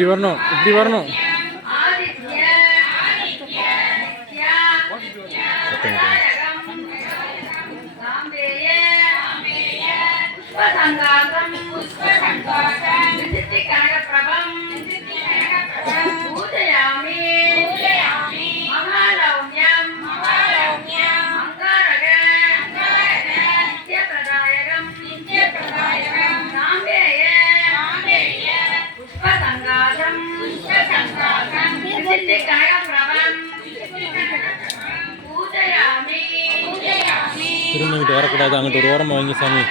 இப்படி வரணும், இப்படி வரணும். திரும்பிக்கிட்டு வரக்கூடாது, அங்கிட்டு ஒரு ஓரமாக வைங்க சாமி.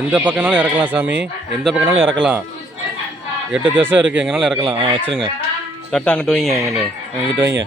எந்த பக்கம்னாலும் இறக்கலாம் சாமி, எந்த பக்கம்னாலும் இறக்கலாம். 8 திசை இருக்குது, எங்கனாலும் இறக்கலாம். வச்சுருங்க. தட்டை அங்கிட்டு வைங்க, எங்கிட்ட வைங்க.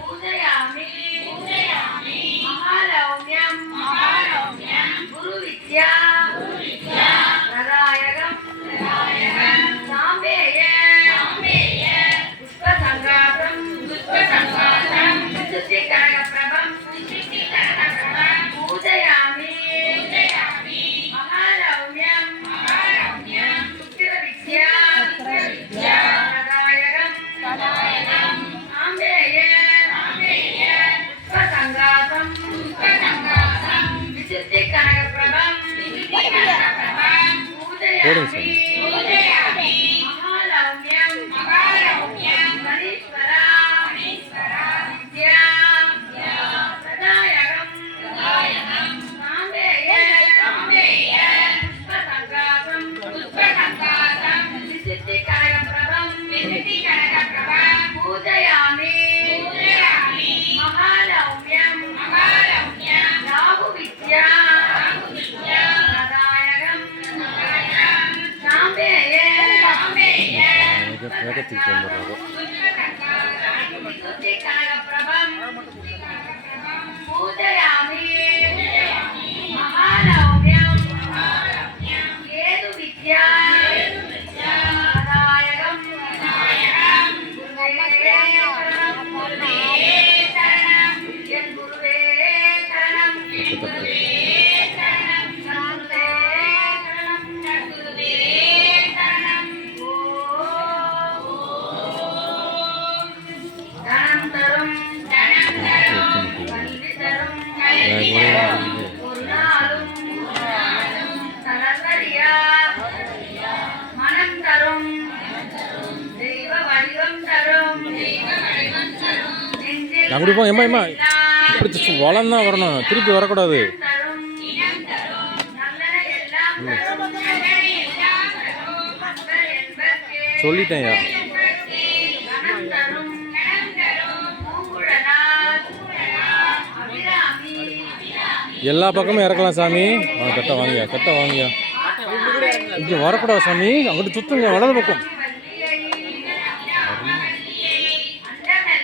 போடுங்க சாமி. வேகத்துக்கு வந்துடுறாங்க. அங்கிட்டு போ. எம்மா இப்படி வளம் தான் வரணும், திருப்பி வரக்கூடாது. சொல்லிட்டேன்யா. எல்லா பக்கமும் இறக்கலாம் சாமி. கட்ட வாங்கியா, கட்ட வாங்கியா. இங்கே வரக்கூடாது சாமி, அங்கிட்டு சுற்றுங்க வலது பக்கம்.